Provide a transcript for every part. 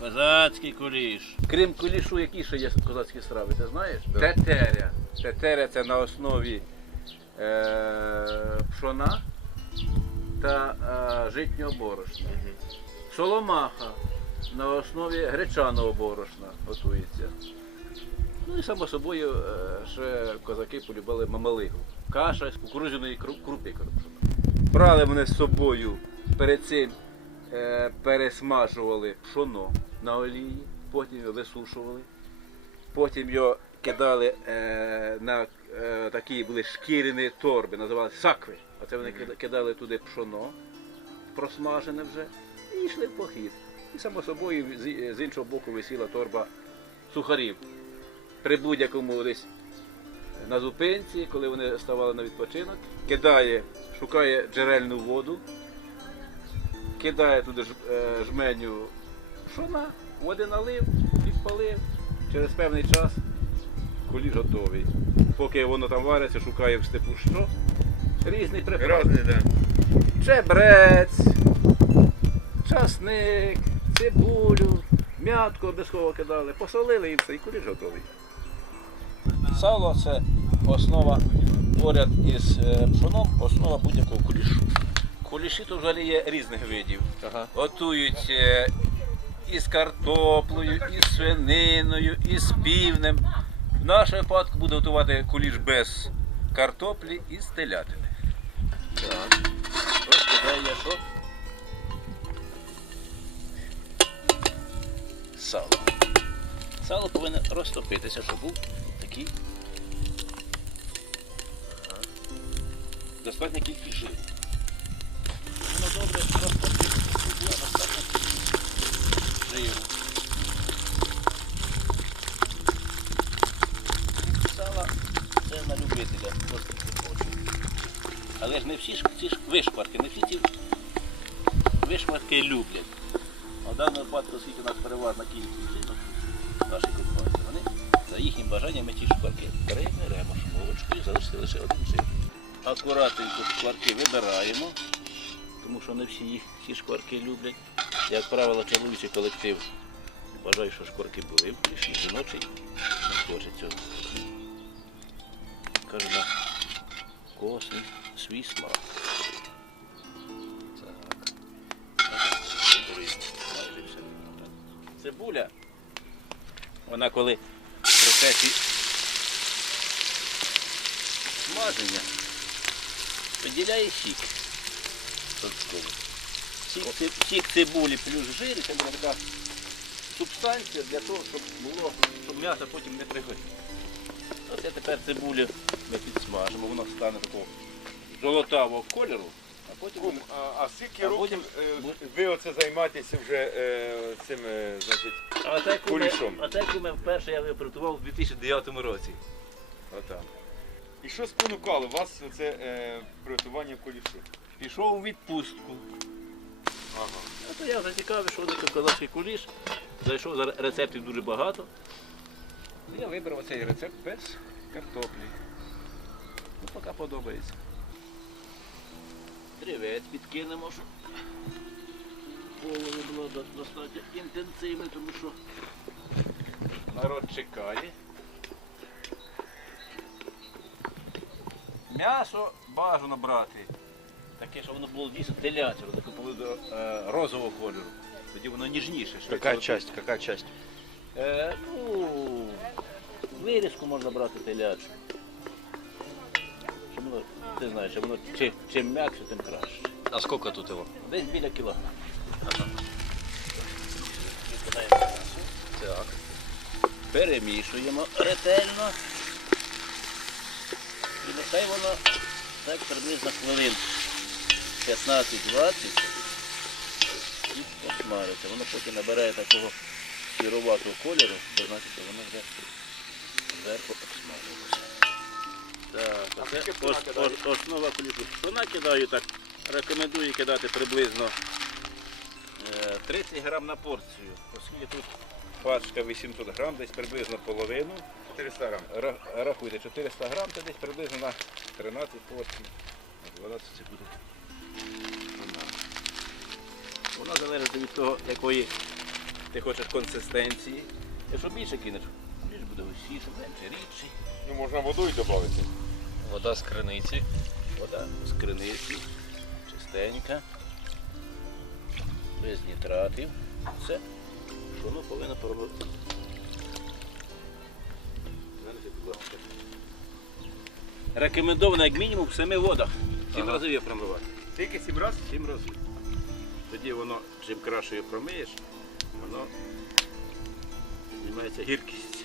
Козацький куліш. Крім кулішу, які ще є козацькі страви, ти знаєш? Да. Тетеря. Тетеря це на основі е, пшона та е, житнього борошна. Соломаха на основі гречаного борошна готується. Ну і само собою е, ще козаки полюбили мамалигу. Каша з кукурудзяної кру- крупи. коротше. Брали вони з собою перед цим пересмажували пшоно на олії, потім його висушували, потім його кидали е, на е, такі були шкіряні торби, називалися сакви. Оце вони кида- кидали туди пшоно, просмажене вже, і йшли в похід. І само собою з, з іншого боку висіла торба сухарів. При будь-якому десь на зупинці, коли вони ставали на відпочинок, кидає, шукає джерельну воду, кидає туди ж- е, жменю пшона, води налив, підпалив. Через певний час куліш готовий. Поки воно там вариться, шукає в степу що? Різний препарат. Да. Чебрець, часник, цибулю, м'ятку обов'язково кидали, посолили і все, і куліш готовий. Сало це основа поряд із е, пшоном, основа будь-якого кулішу. Куліші взагалі є різних видів. Ага. Готують е, із картоплею, із свининою, із півнем. В нашому випадку буде готувати куліш без картоплі і з телятини. Так. Ось кидаю я що? Сало. Сало повинно розтопитися, щоб був такий. Достатня кількість жиру. Добре кількість жиру. Сало це на любителя, скільки хоче. Але ж не всі ж ці ж вишкварки, не всі ці вишкварки люблять. А даному випадку, оскільки у нас переважна кількість жінок в нашій компанії, вони за їхнім бажанням ми ті шкварки переберемо шмовочкою, залишити лише один жир. Акуратненько шкварки вибираємо, тому що не всі їх ці шкварки люблять. Як правило, чоловічий колектив бажає, що шкварки були, більше жіночий цього. Кожна кого свій, смак. Цибуля, вона коли в процесі смаження виділяє сік. Сік, ци- цибулі плюс жир, це буде така субстанція для того, щоб було, щоб м'ясо потім не пригоріло. Я тепер цибулю ми підсмажимо, воно стане такого золотавого кольору, а потім Кум, а, а скільки А років потім- е, ви оце займаєтеся вже е, цим, е, значить, Кулішом. А так у мене вперше я випрацював у 2009 році. отам. І що спонукало вас це е, приготування кулішу? Пішов у відпустку. Ага. А то я зацікавив, що таке козацький куліш. Зайшов за рецептів дуже багато. Я вибрав цей рецепт без картоплі. Ну, поки подобається. Тривець підкинемо, щоб поле було достатньо інтенсивне, тому що народ чекає. М'ясо бажано брати. Таке, щоб воно було дійсно теляче, таке було до е, розового кольору. Тоді воно ніжніше. швидше Какая готується. часть? Какая часть? Е, ну, вирізку можна брати телячу. Щоб воно, ти знаєш, щоб воно чим, чим м'якше, тим краще. А сколько тут его? Десь біля кілограма. Так. Перемішуємо ретельно. І нехай воно так приблизно хвилин 15-20 і посмажиться. Воно потім набирає такого сіроватого кольору, то значить, що воно вже зверху обсмажилося. Так, скільки це пшона ос- ос- основа куліку. Пшона кидаю так, рекомендую кидати приблизно е, 30 грам на порцію, оскільки тут пачка 800 грам, десь приблизно половину. 400 грам. Ра- Рахуйте, 400 грам, це десь приблизно на 13 порцій. На 12 це буде. вона. Залежить від того, якої ти хочеш консистенції. Якщо більше кинеш, більш буде густіше, менше рідший. Ну, можна водою додати. Вода з криниці. Вода з криниці, чистенька, без нітратів. Все, воно повинно поробити. Рекомендовано як мінімум в семи водах. Сім Ага. разів її промивати. Тільки сім раз? Сім разів. Тоді воно, чим краще його промиєш, воно знімається гіркість.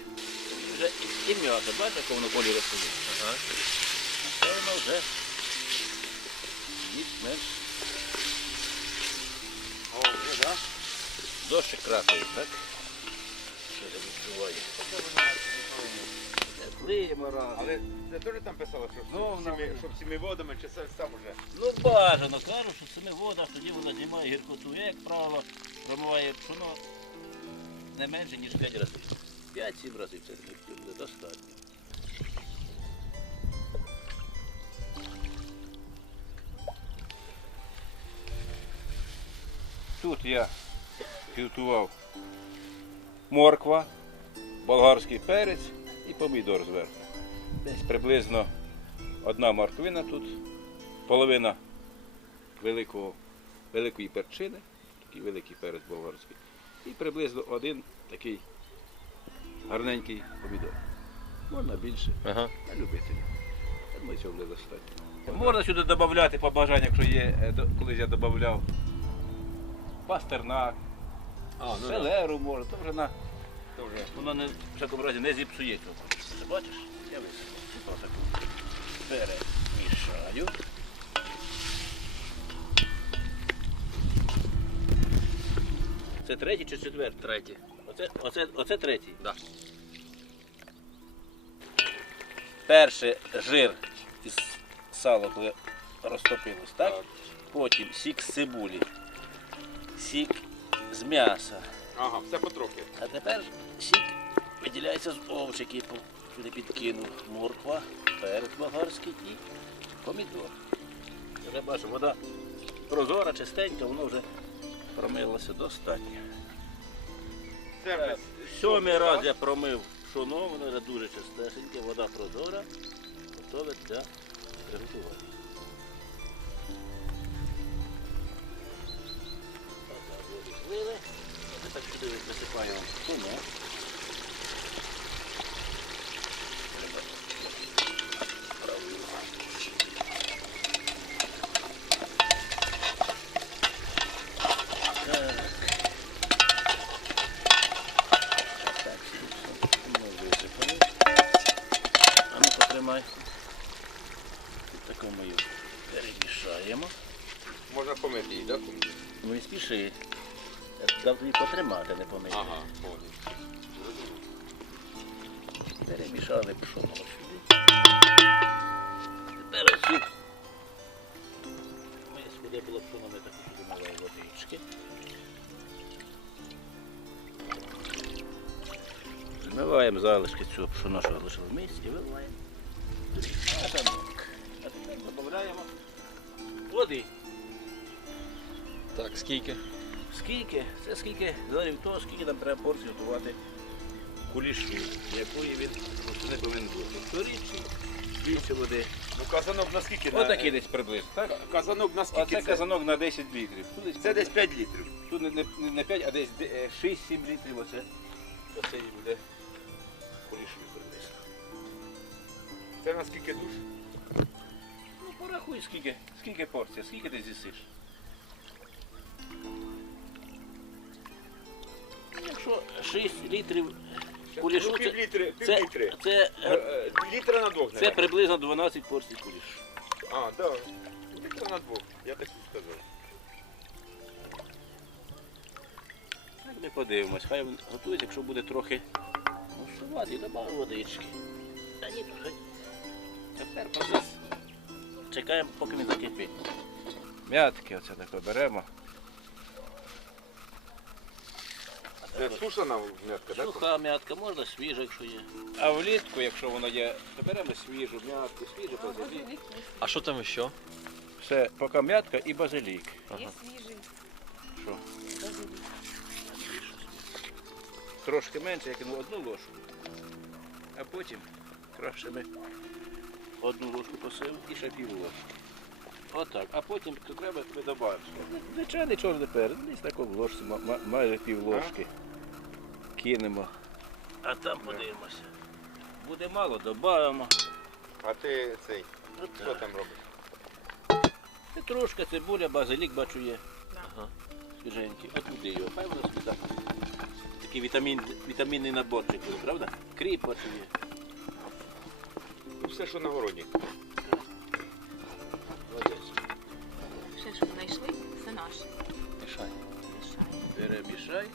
Вже і- м'ясо, бачиш, як воно болі розходить? Ага. Це воно вже більш-менш дощик красивий, так? Що я відчуваю? Але це теж там писало, що Ну, щоб, сіми водами чи це сам уже. Ну бажано, кажу, що в семи водах тоді вона знімає гіркоту. Я, як правило, промиває пшоно не менше, ніж 5 разів. 5-7 разів це буде достатньо. Тут я підготував морква, болгарський перець і помідор зверху. Десь приблизно одна морквина тут, половина великого, великої перчини, такий великий перець болгарський, і приблизно один такий гарненький помідор. Можна більше, Ага. на любителя. Думаю, цього буде достатньо. Можна сюди додати по бажанню, якщо є, е, колись я додавав пастернак, А, селеру можна, то вже на то вже. Воно не, в всякому разі не зіпсує цього. Ти бачиш? Я висипав. Отак перемішаю. Це третій чи четвертий? Третій. Оце, оце, оце третій. Да. Перше жир із сала, коли розтопилось, так? Так. Потім сік з цибулі, сік з м'яса. Ага, все потрохи. А тепер сік виділяється з овчики, сюди підкинув морква, перець болгарський і помідор. Вже бачу, вода прозора, чистенька, воно вже промилося достатньо. Так, Сьомий раз я промив пшоно, воно вже дуже чистесеньке, вода прозора, готове для приготування. Отак воду злили. А тепер сюди висипаємо пшоно. Треба правильно. Так. Так, ми висипали. А ну потримай. Таку ми її перемішаємо. Можна помити її, так? Ну і спіши. Я потримати, не помити. Ага, понял. Перемішали пшоно сюди. Тепер ось. Ми сюди було пшоно, ми так сюди наливаємо водички. Змиваємо залишки цього пшона, що залишили в місці, виливаємо. А танок. А тепер додаємо води. Так, скільки? Скільки? Це скільки від того, скільки нам треба порцій готувати кулішу, якої він не повинен бути. Якщо більше води. Ну казанок на скільки? Отакий десь приблизно, так? Казанок на скільки? Оце це? казанок на 10 літрів. Тут десь, Це десь 5 літрів. тут не, не, не 5, а десь е, 6-7 літрів. Оце, оце і буде кулішу приблизно. Це на скільки душ? Ну, порахуй, скільки, скільки порцій, скільки ти з'їсиш. Якщо 6 літрів кулішу, це, літри, це, літри. це, Е, е, Літра на двох, це приблизно 12 порцій кулішу. А, так. Да. Літра на двох, я так і сказав. Так ми подивимось, хай він готується, якщо буде трохи густувати, додамо водички. Та ні, хай. Тепер процес. Чекаємо, поки він закипить. М'ятки оце таке беремо. Це сушена м'ятка, так? Суха м'ятка, можна свіжа, якщо є. А влітку, якщо воно є, то беремо свіжу м'ятку, свіжу базилік. А що там ще? Все, поки м'ятка і базилік. Ага. Є свіжий. Що? базилік. трошки менше, я кинув одну ложку. А потім крошами одну ложку посив і ще пів ложки. Отак. А потім то треба тобі додати. Звичайний чорний перець, десь так в ложці, ма- ма- майже пів ложки. Кинемо. А там подивимося. Буде мало, додаємо. А ти цей, От що так. там робиш? І трошки цибуля, базилік бачу є. Ага. Свіженький. От куди його? Хай воно собі так. Такий вітамін, вітамінний наборчик буде, правда? Кріп бачу є. Ну, Все, що на городі. Молодець. Ще що знайшли, це наше. Мішай. Мішаємо. Перемішай.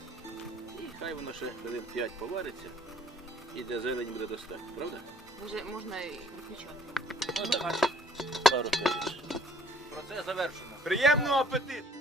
Хай воно ще хвилин 5 повариться. І для зелені буде достатньо, правда? Може, можна і виключати. Ну давай. Пару. Процес завершено. Приємного апетиту!